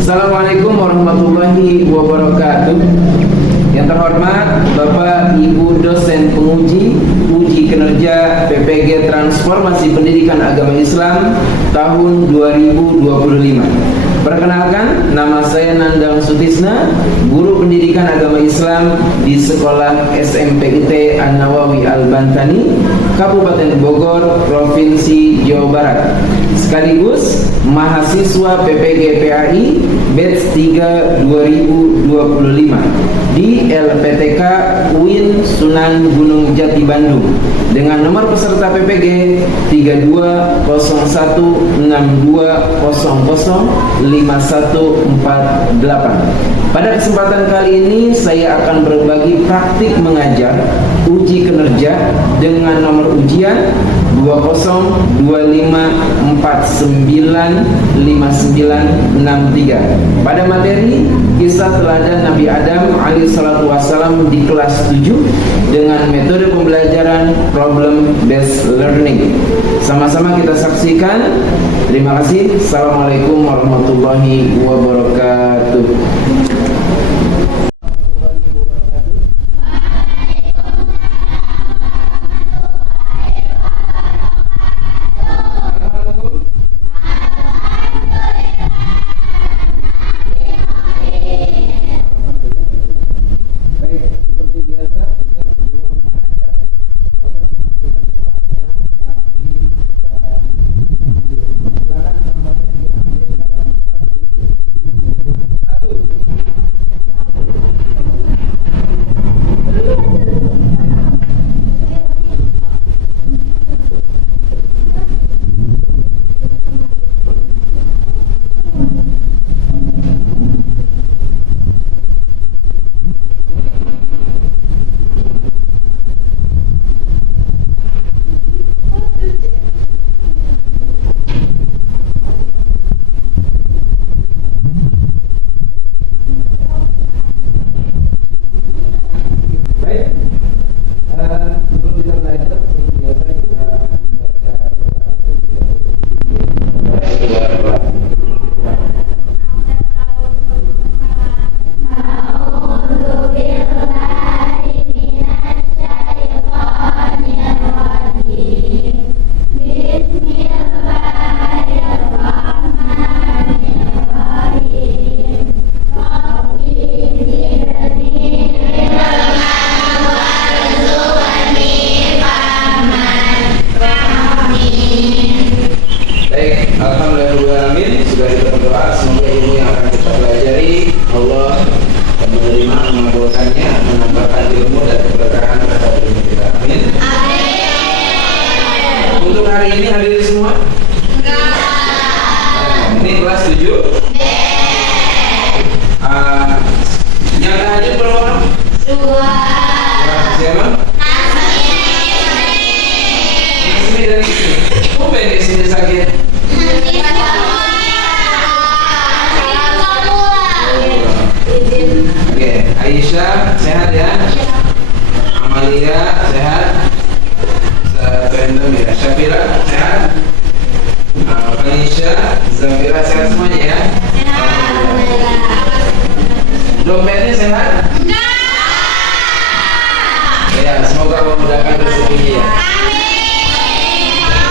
Assalamualaikum warahmatullahi wabarakatuh. Yang terhormat Bapak Ibu dosen penguji uji kinerja PPG Transformasi Pendidikan Agama Islam tahun 2025. Perkenalkan, nama saya Nandang Sutisna, guru pendidikan agama Islam di Sekolah SMPIT An-Nawawi Al-Bantani, Kabupaten Bogor, Provinsi Jawa Barat. Sekaligus mahasiswa PPG PAI Batch 3 2025 di LPTK UIN Sunan Gunung Jati Bandung dengan nomor peserta PPG 320162005148. Pada kesempatan kali ini saya akan berbagi praktik mengajar uji kinerja dengan nomor ujian 2024959563 pada materi kisah teladan Nabi Adam alaihissalatu wassalam di kelas 7 dengan metode pembelajaran problem based learning. Sama-sama kita saksikan. Terima kasih. Assalamualaikum warahmatullahi wabarakatuh. Alhamdulillahirrahmanirrahim. Sudah kita berdoa, semoga ilmu yang akan kita pelajari Allah menerima, mengabulkannya, menambahkan ilmu dan keberkahan terhadap ilmu kita. Amin. Untuk hari ini hadir semua? Ini kelas 7. Yang hadir berapa orang? 2. Siapa? Nasmi dan Ismi. Apa yang di sini sakit? Oke, Aisyah sehat ya? Amalia sehat? Random ya. Syafira sehat? Fanisha, Zafira sehat semuanya ya? Dompetnya sehat? Ya, semoga memudahkan rezekinya ya.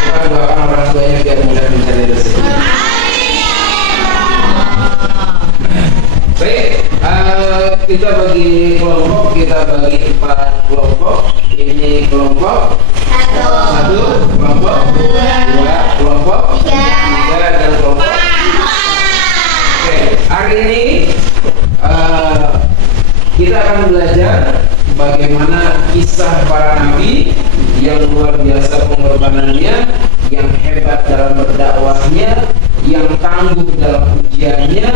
Kita doakan orang tuanya biar mudah mencari rezeki. Baik, kita bagi kelompok, kita bagi 4 kelompok. Ini kelompok 1, kelompok 2, kelompok 3, dan kelompok 4. Oke, hari ini kita akan belajar bagaimana kisah para nabi yang luar biasa pengorbanannya, yang hebat dalam berdakwahnya, yang tangguh dalam ujiannya,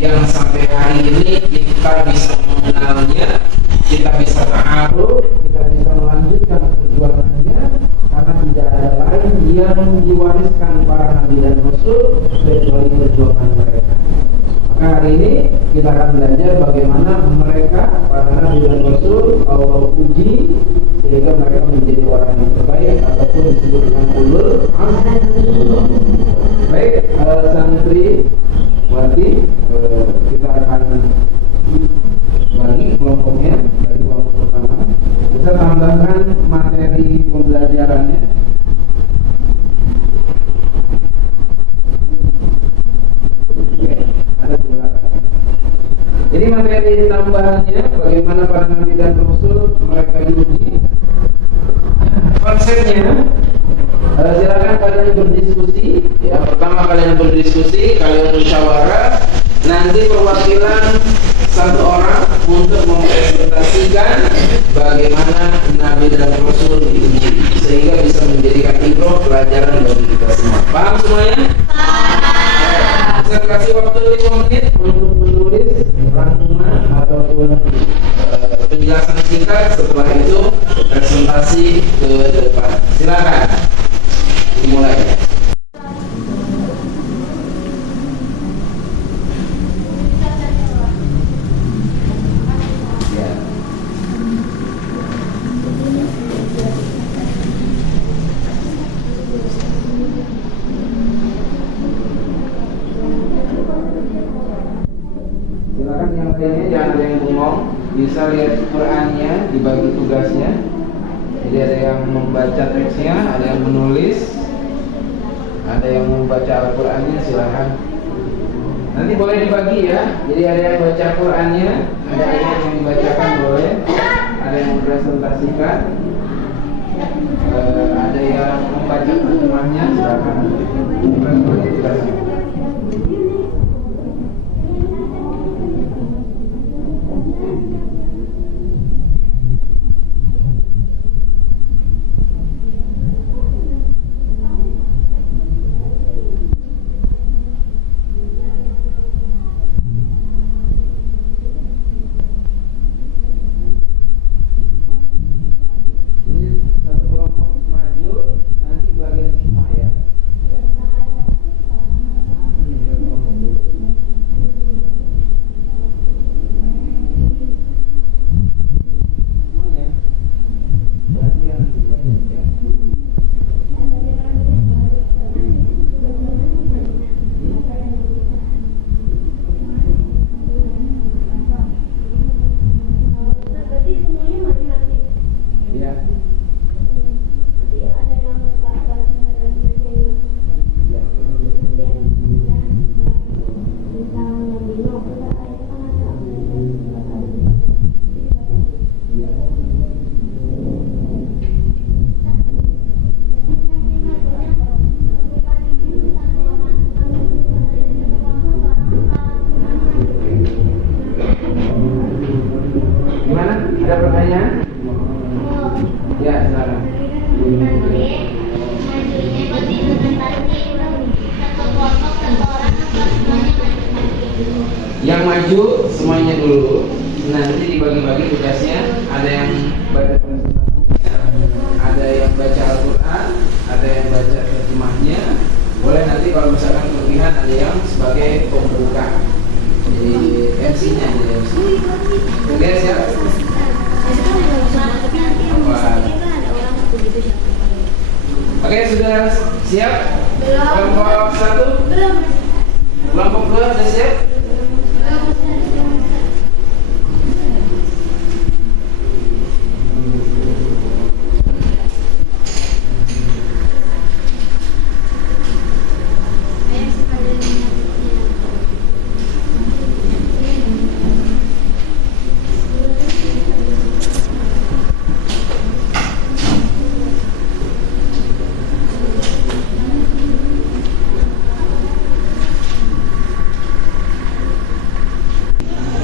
yang sampai hari ini kita bisa mengenalnya, kita bisa ta'aruf, kita bisa melanjutkan perjuangannya, karena tidak ada lain yang diwariskan para nabi dan rasul kecuali perjuangan mereka. Maka hari ini kita akan belajar bagaimana mereka, para nabi dan rasul, Allah uji sehingga mereka menjadi orang yang terbaik ataupun disebut dengan ulul azmi. Baik, santri Wati, materi tambahannya bagaimana para nabi dan rasul mereka diuji. Konsepnya silakan kalian berdiskusi ya. Pertama kalian berdiskusi, kalian musyawarah. Nanti perwakilan satu orang untuk mempresentasikan bagaimana nabi dan rasul diuji, sehingga bisa menjadikan ibroh pelajaran bagi kita semua. Paham semuanya? Paham. Saya kasih waktu 5 menit untuk menulis rangkuman ataupun penjelasan singkat. Setelah itu presentasi ke depan. Silakan dimulai. Jangan ada yang bengong, bisa lihat Qurannya, dibagi tugasnya. Jadi ada yang membaca teksnya, ada yang menulis, ada yang membaca Al-Qurannya, silahkan. Nanti boleh dibagi ya. Jadi ada yang baca Qurannya, ada ayat yang dibacakan boleh, ada yang mempresentasikan, ada yang membaca terjemahnya, silahkan. Bagi tugasnya. Yang maju semuanya dulu, nanti dibagi-bagi tugasnya. Ada yang baca presentasinya, ada yang baca Al-Quran, ada yang baca terjemahnya. Boleh nanti kalau misalkan kelebihan ada yang sebagai pembuka, jadi MC-nya, jadi MC. Oke, siap? Oke, sudah siap? Kelompok 1? Belum. Kelompok 2 sudah siap?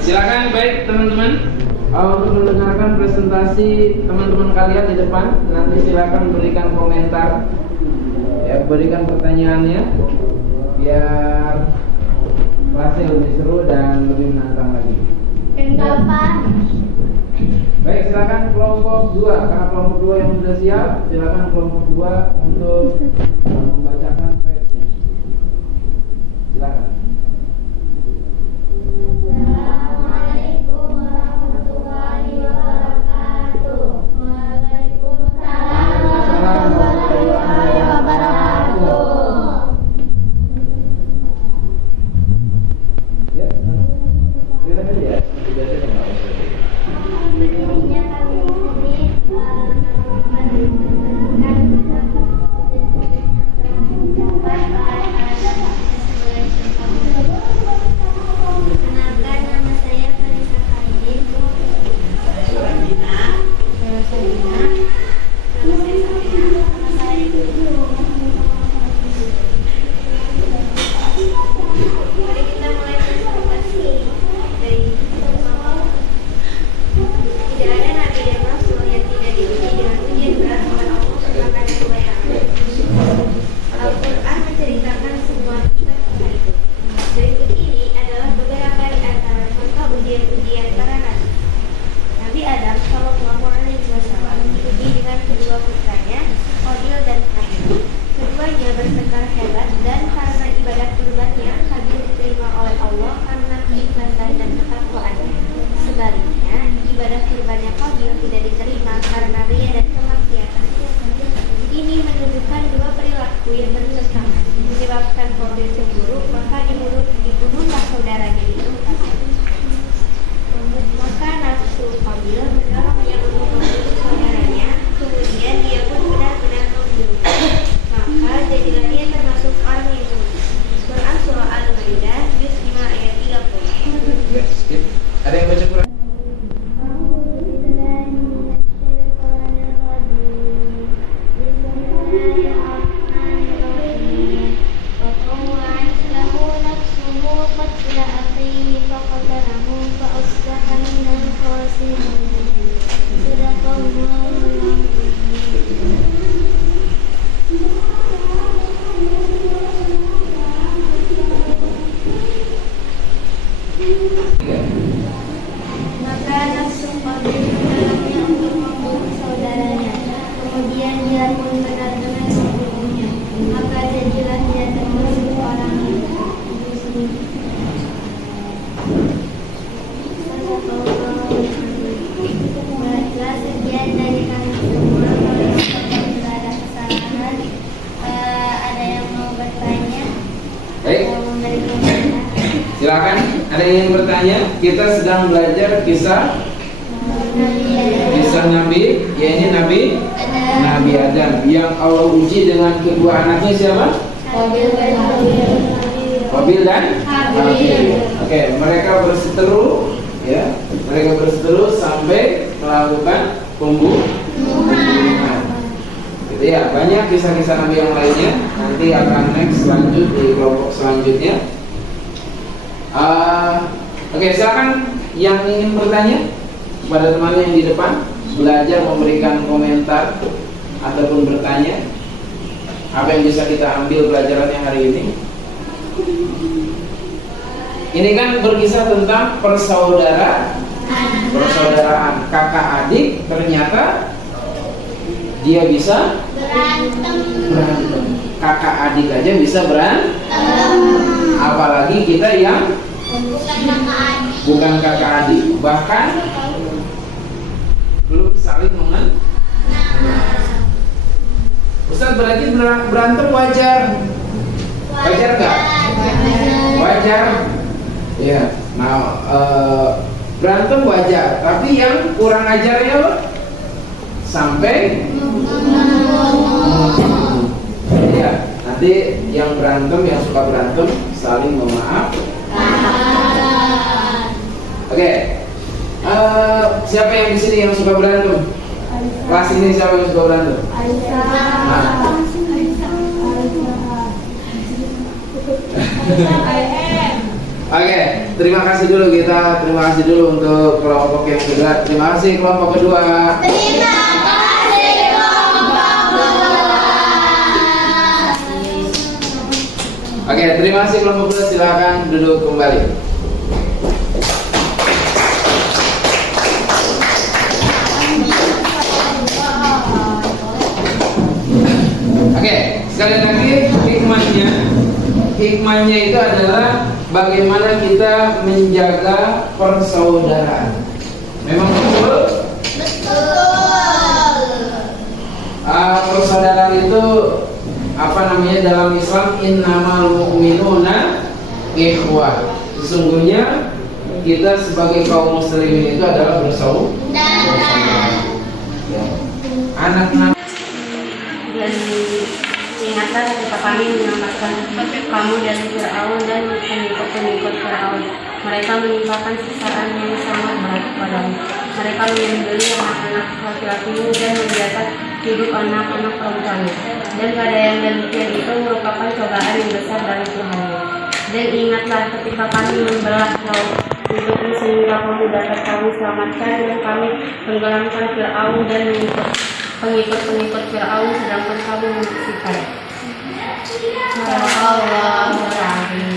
Silakan, baik teman-teman, untuk mendengarkan presentasi teman-teman kalian di depan. Nanti silakan berikan komentar, ya, berikan pertanyaannya, biar kelasnya lebih seru dan lebih menantang lagi. Baik, silakan kelompok 2. Karena kelompok 2 yang sudah siap, silakan kelompok 2 untuk membacakan teksnya. Silakan. Mari kita mulai presentasi dari tidak ada nabi dan rasul yang tidak diuji dengan ujian berat oleh Allah Subhanahu wa Ta'ala. Al-Quran menceritakan semua kisah itu. Berikut ini adalah beberapa di antara contoh ujian-ujian para nabi. Nabi Adam Shallallahu Alaihi Wasallam diuji dengan kedua putranya, Qabil dan Habil. Keduanya bertengkar hebat dan karena ibadah kurbannya, Habil diterima oleh Allah karena keikhlasan dan ketakwaannya. Sebaliknya, ibadah kurbannya Qabil tidak diterima karena riya dan kemaksiatan. Ini menunjukkan dua perilaku yang bertentangan, menyebabkan Qabil cemburu, maka dibunuhlah saudaranya itu. Maka nafsu Qabil mendorongnya untuk membunuh saudaranya, kemudian dia pun benar-benar membunuhnya. Maka jadilah dia termasuk orang yang mulia. Quran Surah Al-Maidah juz 5 ayat 30. Ya, skip. Ada yang baca Quran? Maka nafsu Qabil mendorongnya untuk membunuh saudaranya. Kemudian dia pun benar-benar membunuhnya. Maka jadilah dia termasuk orang yang muslim. Baiklah, sekian dari kami semua. Kalau tidak ada kesalahan, ada yang mau bertanya? Baik. Memberi komentar? Silakan. Ada yang ingin bertanya? Kita sedang belajar kisah Nabi, ya ini Nabi Adam yang Allah uji dengan kedua anaknya siapa? Qabil dan Habil. Oke, mereka berseteru, ya, mereka berseteru sampai melakukan pembunuhan. Gitu ya, banyak kisah-kisah Nabi yang lainnya. Nanti akan next lanjut di kelompok selanjutnya. Oke, silakan yang ingin bertanya kepada teman yang di depan, belajar memberikan komentar ataupun bertanya. Apa yang bisa kita ambil pelajarannya hari ini? Ini kan berkisah tentang persaudaraan, kakak adik. Ternyata dia bisa berantem. Kakak adik aja bisa berantem, apalagi kita yang bukan kakak adik, bahkan belum saling mengenal. Ustaz, berarti berantem wajar? Wajar nggak? Wajar. Ya. Nah, berantem wajar, tapi yang kurang ajarnya loh sampai ya, nanti yang berantem, yang suka berantem saling memaaf. Oke. Siapa yang di sini yang suka berantem? Kelas ini siapa yang suka berantem? Oke, terima kasih dulu kita. Terima kasih dulu untuk kelompok yang kedua. Terima kasih kelompok kedua. Terima kasih kelompok kedua. Oke, terima kasih kelompok kedua. Silakan duduk kembali. Oke, sekali lagi hikmahnya itu adalah bagaimana kita menjaga persaudaraan. Memang betul? Persaudaraan itu apa namanya dalam Islam? Innamal mu'minuna ikhwah. Sesungguhnya kita sebagai kaum muslimin itu adalah bersaudara. Ya. Anak-anak. Dan ingatlah ketika kami menyelamatkan kamu dari Fir'aun dan pengikut-pengikut Fir'aun. Mereka menimpakan siksaan yang sangat berat padamu. Mereka menyembelih anak-anak laki-lakimu dan membiarkan hidup anak-anak perempuanmu. Dan pada yang demikian itu merupakan cobaan yang besar dari Tuhan. Dan ingatlah ketika kami membelah laut untukmu sehingga kamu dapat kami selamatkan, dan kami tenggelamkan Fir'aun dan pengikut-pengikut Fir'aun sedangkan kamu menyaksikan. Allahul Azim.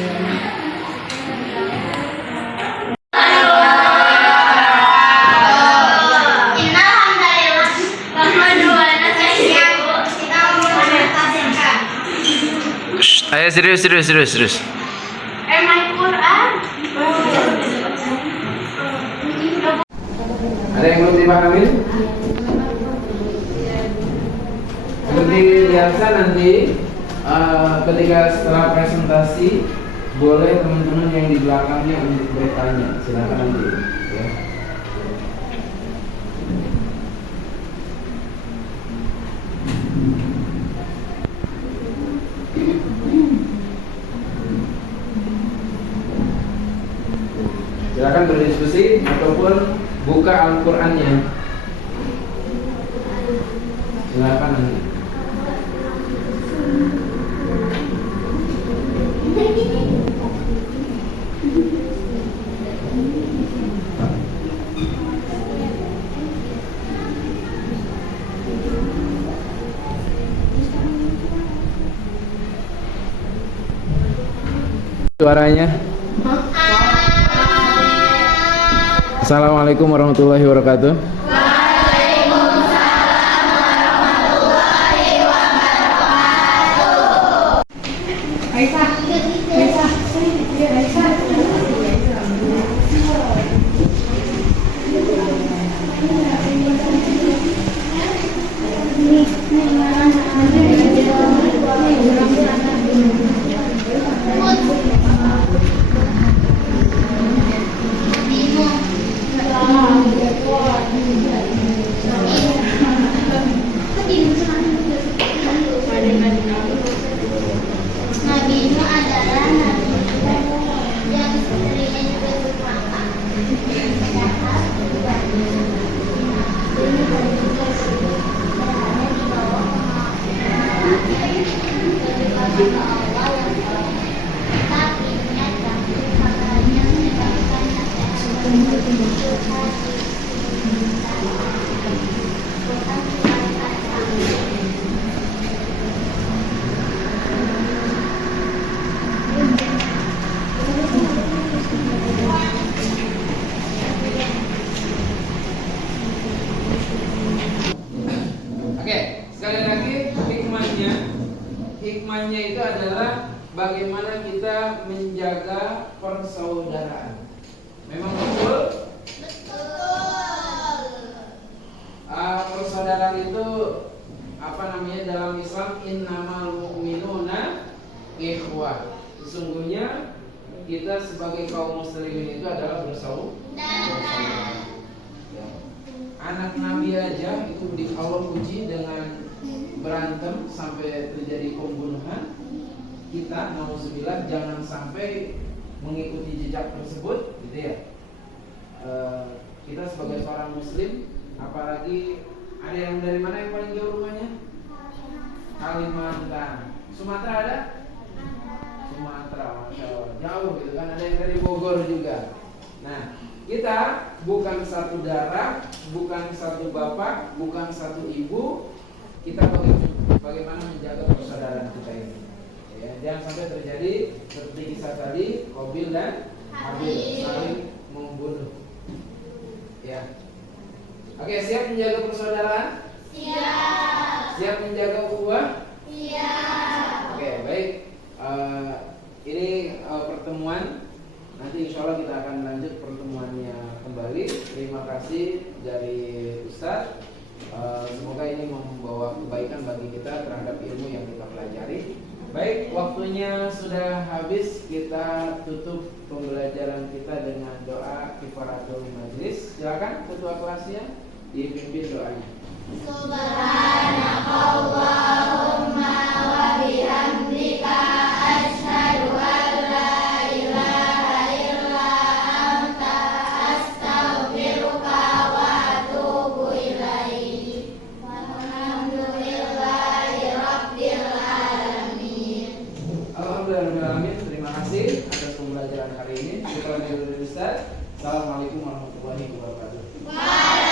Ayo serius. Main Quran. Ada yang belum dipahami? Seperti biasa nanti ketika setelah presentasi boleh teman-teman yang di belakangnya untuk bertanya. Silakan nanti. Ya. Silakan berdiskusi ataupun buka Al-Qur'annya. Silakan nanti. Suaranya. Assalamualaikum warahmatullahi wabarakatuh. Hikmahnya itu adalah bagaimana kita menjaga persaudaraan. Memang betul? Persaudaraan itu dalam Islam innamal mu'minuna ikhwah. Sesungguhnya kita sebagai kaum muslimin itu adalah bersaudara. Ya. Anak Nabi aja itu Allah uji dengan berantem sampai terjadi pembunuhan. Kita nauzubillah jangan sampai mengikuti jejak tersebut, gitu ya. Kita sebagai seorang muslim, apalagi ada yang dari mana yang paling jauh rumahnya? Kalimantan. Sumatera ada? Sumatera, Masya Allah. Jauh gitu kan, ada yang dari Bogor juga. Nah, kita bukan satu darah, bukan satu bapak, bukan satu ibu. Kita bagaimana menjaga persaudaraan kita ini, ya, jangan sampai terjadi seperti kisah tadi Qabil dan Habil saling membunuh. Ya, oke, siap menjaga persaudaraan? Siap. Siap menjaga ukhuwah? Siap. Oke, baik. Ini pertemuan. Nanti insya Allah kita akan lanjut pertemuannya kembali. Terima kasih dari Ustadz. Semoga ini membawa kebaikan bagi kita terhadap ilmu yang kita pelajari. Baik, waktunya sudah habis. Kita tutup pembelajaran kita dengan doa kifaratul majlis. Silakan ketua kelasnya dipimpin doanya. Subhanakallahumma wa bihamdika asyhadu an la ilaha illa anta astaghfiruka wa atubu ilaik. Walhamdulillahi rabbil alamin. Alhamdulillah, terima kasih. hari ini. Syukran dari Ustaz. Assalamualaikum warahmatullahi wabarakatuh. Waalaikumsalam.